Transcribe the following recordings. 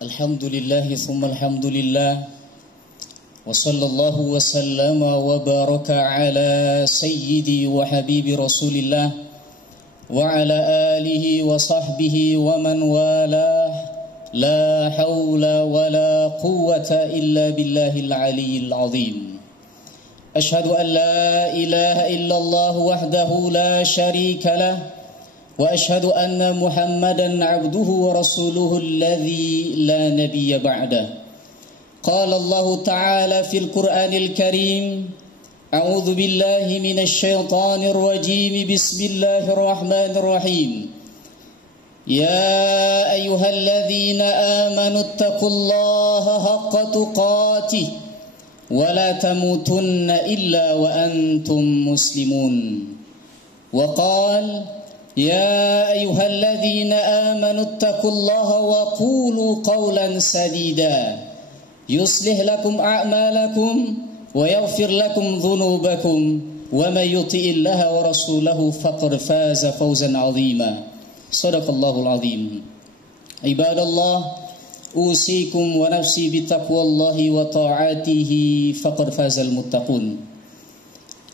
Alhamdulillah thumma alhamdulillah wa sallallahu wa sallama wa baraka ala sayyidi wa habibi rasulillah wa ala alihi wa sahbihi wa man walah la hawla wa la quwwata illa billahil aliyyil azim. Ashhadu an la ilaha illallah wahdahu la sharika lah وأشهد أن محمدا عبده ورسوله الذي لا نبي بعده. قال الله تعالى في القرآن الكريم: أعوذ بالله من الشيطان الرجيم بسم الله الرحمن الرحيم. يا أيها الذين آمنوا اتقوا الله حق تقاته ولا تموتن إلا وأنتم مسلمون. وقال: يا أيها الذين آمنوا اتقوا الله وقولوا قولا سديدا يصلح لكم أعمالكم ويغفر لكم ذنوبكم ومن يطع الله ورسوله فقد فاز فوزا عظيما. صدق الله العظيم. عباد الله، أوصيكم ونفسي بتقوى الله وطاعته فقد فاز المتقون.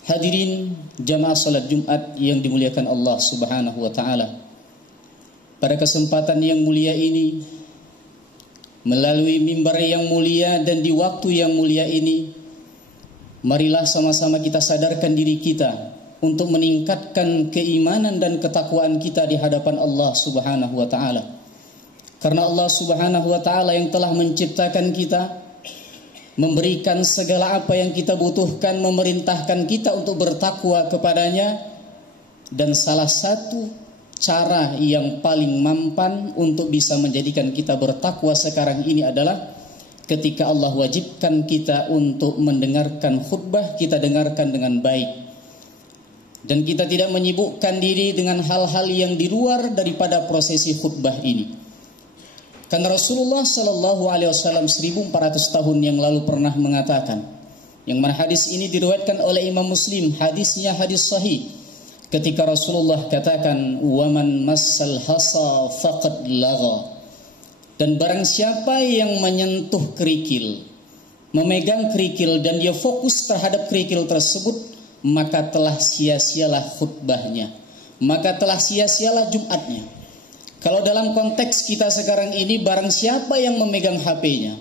Hadirin jamaah salat Jumat yang dimuliakan Allah Subhanahu wa taala. Pada kesempatan yang mulia ini, melalui mimbar yang mulia dan di waktu yang mulia ini, marilah sama-sama kita sadarkan diri kita untuk meningkatkan keimanan dan ketakwaan kita di hadapan Allah Subhanahu wa taala. Karena Allah Subhanahu wa taala yang telah menciptakan kita, memberikan segala apa yang kita butuhkan, memerintahkan kita untuk bertakwa kepadanya. Dan salah satu cara yang paling mampan untuk bisa menjadikan kita bertakwa sekarang ini adalah ketika Allah wajibkan kita untuk mendengarkan khutbah, kita dengarkan dengan baik. Dan kita tidak menyibukkan diri dengan hal-hal yang di luar daripada prosesi khutbah ini. Karena Rasulullah Sallallahu Alaihi Wasallam 1400 tahun yang lalu pernah mengatakan, yang mana hadis ini diriwayatkan oleh Imam Muslim, hadisnya hadis sahih, ketika Rasulullah katakan, "Waman massal hasa faqad lagha." Dan barang siapa yang menyentuh kerikil, memegang kerikil dan dia fokus terhadap kerikil tersebut, maka telah sia-sialah khutbahnya, maka telah sia-sialah Jumatnya. Kalau dalam konteks kita sekarang ini, barang siapa yang memegang HP-nya,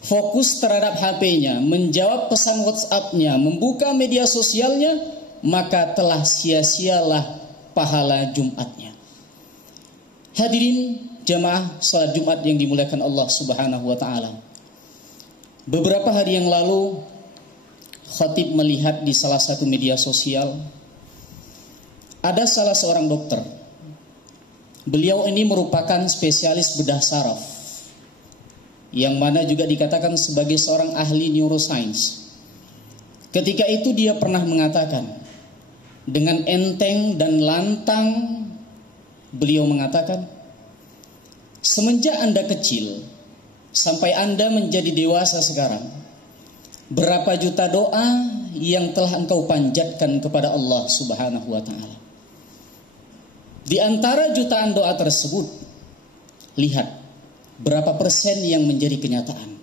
fokus terhadap HP-nya, menjawab pesan WhatsApp-nya, membuka media sosialnya, maka telah sia-sialah pahala Jumatnya. Hadirin jamaah salat Jumat yang dimuliakan Allah Subhanahu wa taala. Beberapa hari yang lalu, khatib melihat di salah satu media sosial ada salah seorang dokter. Beliau ini merupakan spesialis bedah saraf, yang mana juga dikatakan sebagai seorang ahli neuroscience. Ketika itu dia pernah mengatakan, dengan enteng dan lantang beliau mengatakan, semenjak Anda kecil sampai Anda menjadi dewasa sekarang, berapa juta doa yang telah engkau panjatkan kepada Allah Subhanahu wa ta'ala. Di antara jutaan doa tersebut, lihat berapa persen yang menjadi kenyataan.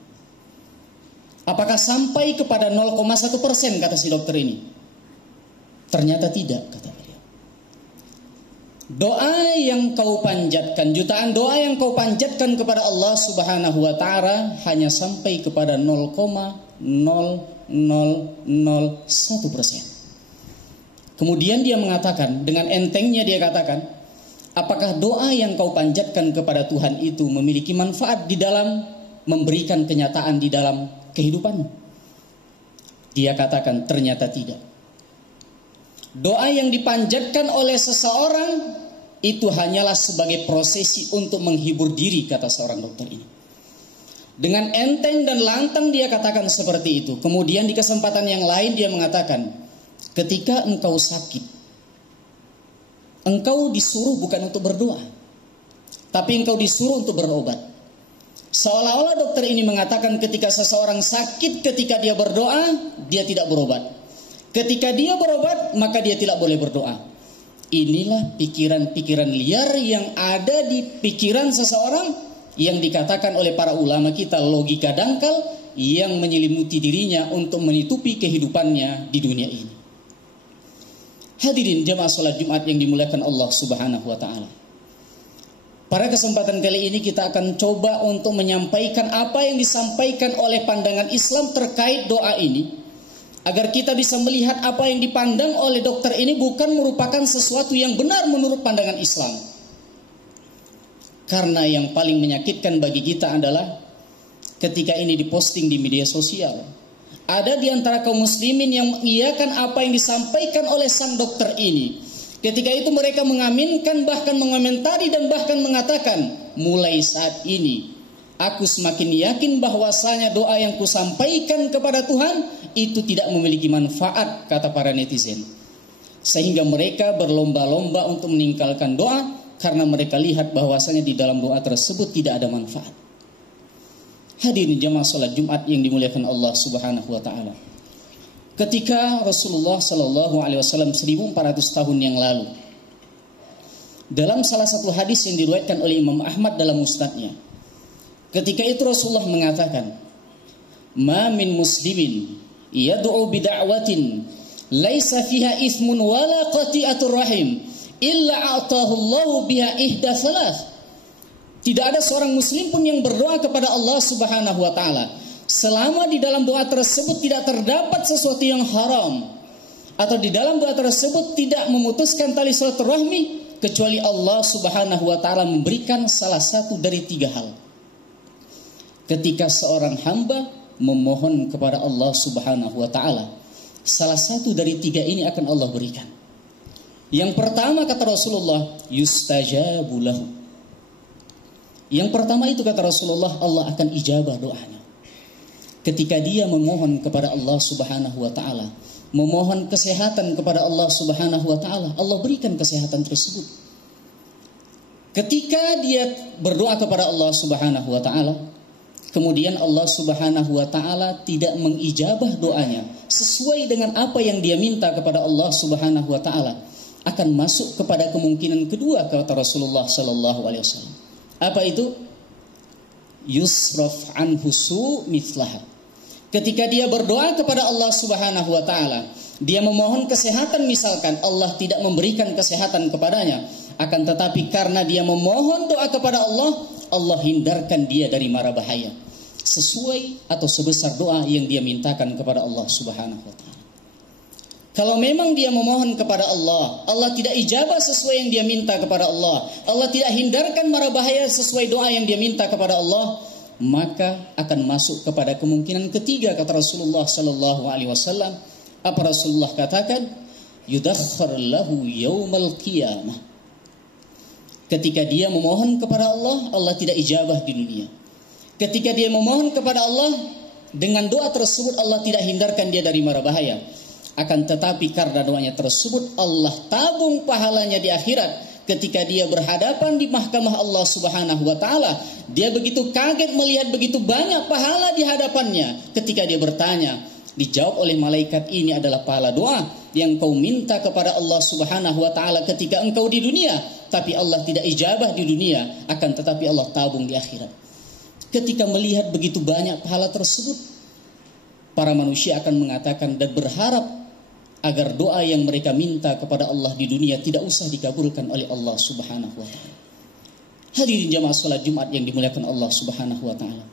Apakah sampai kepada 0,1% kata si dokter ini? Ternyata tidak, kata beliau. Doa yang kau panjatkan, jutaan doa yang kau panjatkan kepada Allah Subhanahu wa ta'ala hanya sampai kepada 0,0001%. Kemudian dia mengatakan, dengan entengnya dia katakan, apakah doa yang kau panjatkan kepada Tuhan itu memiliki manfaat di dalam memberikan kenyataan di dalam kehidupanmu? Dia katakan, ternyata tidak. Doa yang dipanjatkan oleh seseorang itu hanyalah sebagai prosesi untuk menghibur diri, kata seorang dokter ini. Dengan enteng dan lantang dia katakan seperti itu. Kemudian di kesempatan yang lain dia mengatakan, ketika engkau sakit, engkau disuruh bukan untuk berdoa, tapi engkau disuruh untuk berobat. Seolah-olah dokter ini mengatakan ketika seseorang sakit, ketika dia berdoa, dia tidak berobat. Ketika dia berobat, maka dia tidak boleh berdoa. Inilah pikiran-pikiran liar yang ada di pikiran seseorang yang dikatakan oleh para ulama kita logika dangkal yang menyelimuti dirinya untuk menutupi kehidupannya di dunia ini. Hadirin jemaah salat Jumat yang dimuliakan Allah Subhanahu wa taala. Pada kesempatan kali ini kita akan coba untuk menyampaikan apa yang disampaikan oleh pandangan Islam terkait doa ini, agar kita bisa melihat apa yang dipandang oleh dokter ini bukan merupakan sesuatu yang benar menurut pandangan Islam. Karena yang paling menyakitkan bagi kita adalah ketika ini diposting di media sosial, ada di antara kaum muslimin yang mengiyakan apa yang disampaikan oleh sang dokter ini. Ketika itu mereka mengaminkan, bahkan mengomentari dan bahkan mengatakan, mulai saat ini aku semakin yakin bahwasanya doa yang kusampaikan kepada Tuhan itu tidak memiliki manfaat, kata para netizen. Sehingga mereka berlomba-lomba untuk meninggalkan doa karena mereka lihat bahwasanya di dalam doa tersebut tidak ada manfaat. Hadirin jemaah salat Jumat yang dimuliakan Allah Subhanahu wa taala. Ketika Rasulullah Shallallahu Alaihi Wasallam 1400 tahun yang lalu, dalam salah satu hadis yang diriwayatkan oleh Imam Ahmad dalam musnadnya, ketika itu Rasulullah mengatakan, "Ma min muslimin yad'u bid'awatin laisa fiha ithmun wala qati'atur rahim illa a'tahu Allahu biha ihda thalath." Tidak ada seorang muslim pun yang berdoa kepada Allah Subhanahu wa taala selama di dalam doa tersebut tidak terdapat sesuatu yang haram, atau di dalam doa tersebut tidak memutuskan tali silaturahmi, kecuali Allah Subhanahu wa taala memberikan salah satu dari 3 hal. Ketika seorang hamba memohon kepada Allah Subhanahu wa taala, salah satu dari 3 ini akan Allah berikan. Yang pertama, kata Rasulullah, yustajabu lahu. Yang pertama itu, kata Rasulullah, Allah akan ijabah doanya. Ketika dia memohon kepada Allah Subhanahu wa taala, memohon kesehatan kepada Allah Subhanahu wa taala, Allah berikan kesehatan tersebut. Ketika dia berdoa kepada Allah Subhanahu wa taala, kemudian Allah Subhanahu wa taala tidak mengijabah doanya sesuai dengan apa yang dia minta kepada Allah Subhanahu wa taala, akan masuk kepada kemungkinan kedua, kata Rasulullah sallallahu alaihi wasallam. Apa itu? Yusraf anhu su mithlaha. Ketika dia berdoa kepada Allah Subhanahu wa taala, dia memohon kesehatan misalkan, Allah tidak memberikan kesehatan kepadanya, akan tetapi karena dia memohon doa kepada Allah, Allah hindarkan dia dari mara bahaya sesuai atau sebesar doa yang dia mintakan kepada Allah Subhanahu wa taala. Kalau memang dia memohon kepada Allah, Allah tidak ijabah sesuai yang dia minta kepada Allah, Allah tidak hindarkan mara bahaya sesuai doa yang dia minta kepada Allah, maka akan masuk kepada kemungkinan ketiga, kata Rasulullah sallallahu alaihi wasallam. Apa Rasulullah katakan? Yudakhkhar lahu yaumal qiyamah. Ketika dia memohon kepada Allah, Allah tidak ijabah di dunia. Ketika dia memohon kepada Allah, dengan doa tersebut Allah tidak hindarkan dia dari mara bahaya. Akan tetapi karena doanya tersebut Allah tabung pahalanya di akhirat. Ketika dia berhadapan di mahkamah Allah Subhanahu wa taala, dia begitu kaget melihat begitu banyak pahala di hadapannya. Ketika dia bertanya, dijawab oleh malaikat, ini adalah pahala doa yang kau minta kepada Allah Subhanahu wa taala ketika engkau di dunia, tapi Allah tidak ijabah di dunia, akan tetapi Allah tabung di akhirat. Ketika melihat begitu banyak pahala tersebut, para manusia akan mengatakan dan berharap agar doa yang mereka minta kepada Allah di dunia tidak usah dikabulkan oleh Allah Subhanahu wa taala. Hadirin jamaah salat Jumat yang dimuliakan Allah Subhanahu wa taala.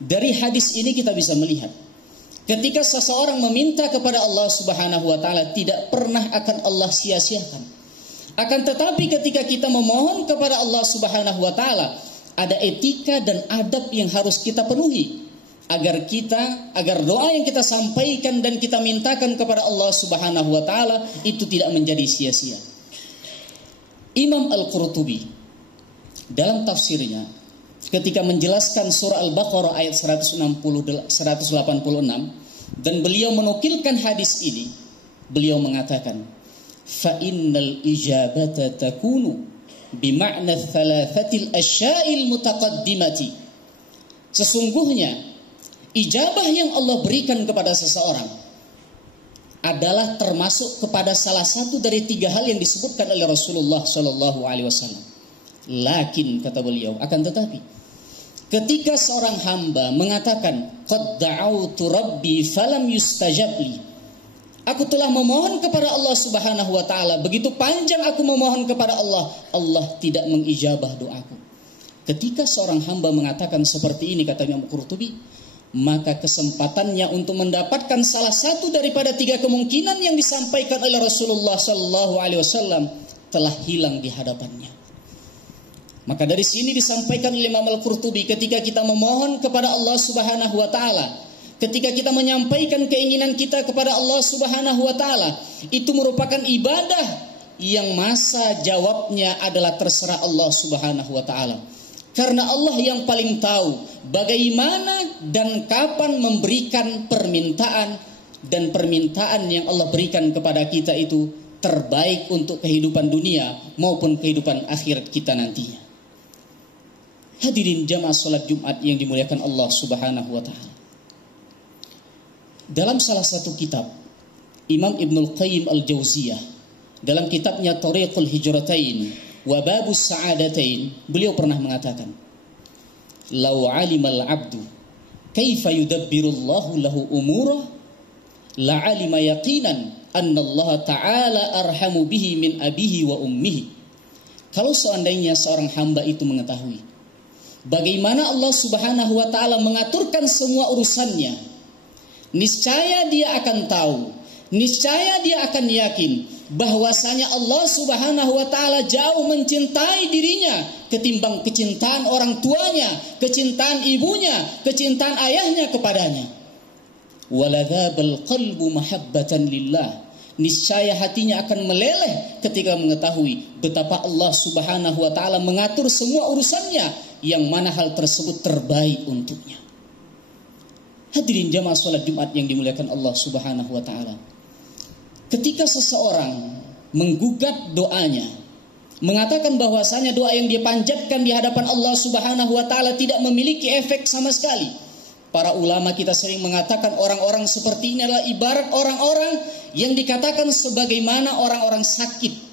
Dari hadis ini kita bisa melihat, ketika seseorang meminta kepada Allah Subhanahu wa taala tidak pernah akan Allah sia-siakan. Akan tetapi ketika kita memohon kepada Allah Subhanahu wa taala, ada etika dan adab yang harus kita penuhi agar doa yang kita sampaikan dan kita mintakan kepada Allah Subhanahu wa taala itu tidak menjadi sia-sia. Imam Al-Qurtubi dalam tafsirnya ketika menjelaskan surah Al-Baqarah ayat 186 dan beliau menukilkan hadis ini, beliau mengatakan, fa innal ijabata takunu bima'na thalathatil asya'il mutaqaddimati. Sesungguhnya ijabah yang Allah berikan kepada seseorang adalah termasuk kepada salah satu dari 3 hal yang disebutkan oleh Rasulullah Shallallahu Alaihi Wasallam. Lakin, kata beliau, akan tetapi ketika seorang hamba mengatakan qad da'autu rabbi falam yustajab li, aku telah memohon kepada Allah Subhanahu wa taala, begitu panjang aku memohon kepada Allah, Allah tidak mengijabah doaku. Ketika seorang hamba mengatakan seperti ini, kata Imam Qurtubi, maka kesempatannya untuk mendapatkan salah satu daripada 3 kemungkinan yang disampaikan oleh Rasulullah sallallahu alaihi wasallam telah hilang di hadapannya. Maka dari sini disampaikan oleh Imam Al-Qurtubi, ketika kita memohon kepada Allah Subhanahu wa taala, ketika kita menyampaikan keinginan kita kepada Allah Subhanahu wa taala, itu merupakan ibadah yang masa jawabnya adalah terserah Allah Subhanahu wa taala. Karena Allah yang paling tahu bagaimana dan kapan memberikan permintaan, dan permintaan yang Allah berikan kepada kita itu terbaik untuk kehidupan dunia maupun kehidupan akhirat kita nantinya. Hadirin jamaah salat Jumat yang dimuliakan Allah Subhanahu wa taala. Dalam salah satu kitab, Imam Ibnul Qayyim Al-Jauziyah dalam kitabnya Thariqul Hijratain wa Babus Sa'adatain, beliau pernah mengatakan, "Lau 'alimal 'abdu kaifa yudabbirullahu lahu umurah, la 'alima yaqinan anna Allah ta'ala arhamu bihi min abihi wa ummihi." Kalau seandainya seorang hamba itu mengetahui bagaimana Allah Subhanahu wa taala mengaturkan semua urusannya, niscaya dia akan tahu, niscaya dia akan yakin bahwasanya Allah Subhanahu wa taala jauh mencintai dirinya ketimbang kecintaan orang tuanya, kecintaan ibunya, kecintaan ayahnya kepadanya. Waladzabal qalbu mahabbatan lillah, niscaya hatinya akan meleleh ketika mengetahui betapa Allah Subhanahu wa taala mengatur semua urusannya, yang mana hal tersebut terbaik untuknya. Hadirin jamaah salat Jumat yang dimuliakan Allah Subhanahu wa taala, ketika seseorang menggugat doanya, mengatakan bahwasanya doa yang dia panjatkan di hadapan Allah Subhanahu wa taala tidak memiliki efek sama sekali, para ulama kita sering mengatakan orang-orang seperti ini adalah ibarat orang-orang yang dikatakan sebagaimana orang-orang sakit,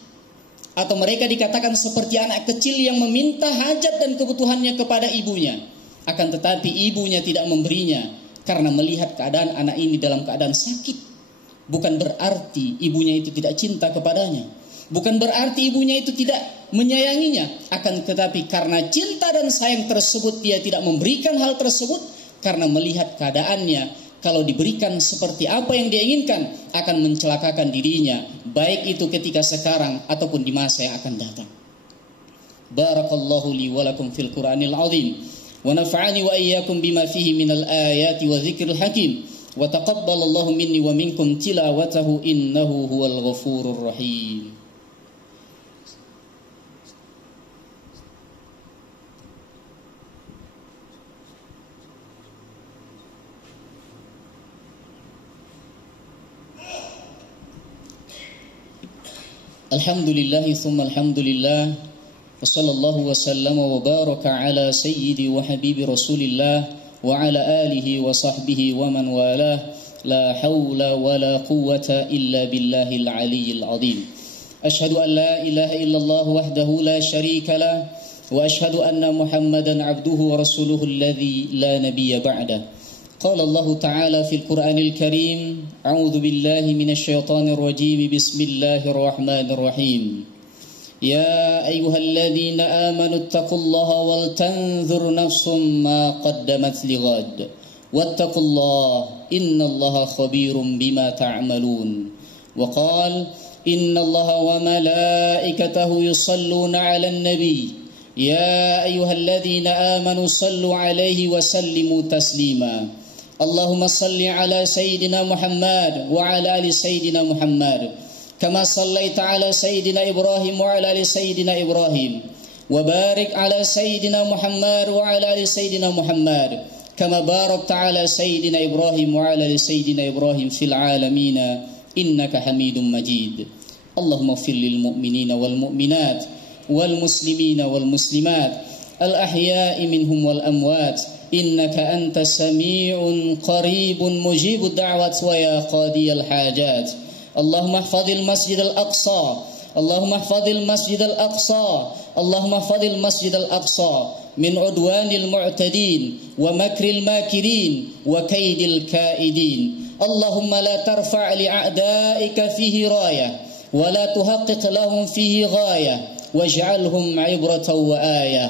atau mereka dikatakan seperti anak kecil yang meminta hajat dan kebutuhannya kepada ibunya, akan tetapi ibunya tidak memberinya karena melihat keadaan anak ini dalam keadaan sakit. Bukan berarti ibunya itu tidak cinta kepadanya, bukan berarti ibunya itu tidak menyayanginya, akan tetapi karena cinta dan sayang tersebut dia tidak memberikan hal tersebut, karena melihat keadaannya kalau diberikan seperti apa yang dia inginkan akan mencelakakan dirinya, baik itu ketika sekarang ataupun di masa yang akan datang. Barakallahu li wa lakum fil Qur'anil azim, wa nafa'ani wa iyyakum bima fihi minal ayati wa dzikril hakim. Wa taqabbalallahu minni wa minkum tilawatahu innahu huwal ghafurur rahim. Alhamdulillahi thumma alhamdulillah, wa sallallahu wa sallama wa baraka ala sayyidi wa habibi Rasulillah wa ala alihi wa sahbihi wa man walah, la hawla wa la quwwata illa billahil aliyyil azim. Ashhadu an la ilaha illallah wahdahu la sharika lah, wa ashhadu anna Muhammadan abduhu wa rasuluhu alladhi la nabiyya ba'dah. Qala Allah ta'ala fil Qur'anil Karim, a'udzu billahi minasy syaithanir rajim, bismillahirrahmanir rahim. يا أيها الذين آمنوا اتقوا الله ولتنظر نفس ما قدمت لغد واتقوا الله إن الله خبير بما تعملون. وقال إن الله وملائكته يصلون على النبي يا أيها الذين آمنوا صلوا عليه وسلموا تسليما. اللهم صل على سيدنا محمد وعلى آل سيدنا محمد كما صليت على سيدنا إبراهيم وعلى آل سيدنا إبراهيم، وبارك على سيدنا محمد وعلى آل سيدنا محمد كما باركت على سيدنا إبراهيم وعلى آل سيدنا إبراهيم في العالمين إنك حميد مجيد. اللهم اغفر للمؤمنين والمؤمنات والمسلمين والمسلمات الأحياء منهم والأموات إنك أنت سميع قريب مجيب الدعوات ويا قاضي الحاجات. اللهم احفظ المسجد الأقصى، اللهم احفظ المسجد الأقصى، اللهم احفظ المسجد الأقصى من عدوان المعتدين ومكر الماكرين وكيد الكائدين. اللهم لا ترفع لأعدائك فيه راية ولا تحقق لهم فيه غاية واجعلهم عبرة وآية.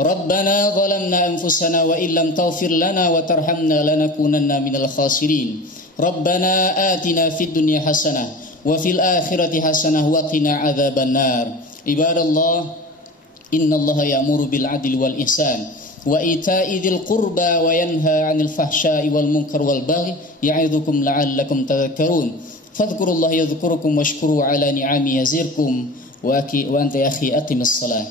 ربنا ظلمنا أنفسنا وإن لم تغفر لنا وترحمنا لنكونن من الخاسرين. ربنا آتنا في الدنيا حسنة وفي الآخرة حسنة وقنا عذاب النار. عباد الله إن الله يأمر بالعدل والإحسان وإيتاء ذي القربى وينهى عن الفحشاء والمنكر والبغي يعظكم لعلكم تذكرون. فاذكروا الله يذكركم واشكروا على نعمه يزدكم. وأنت يا أخي أقم الصلاة.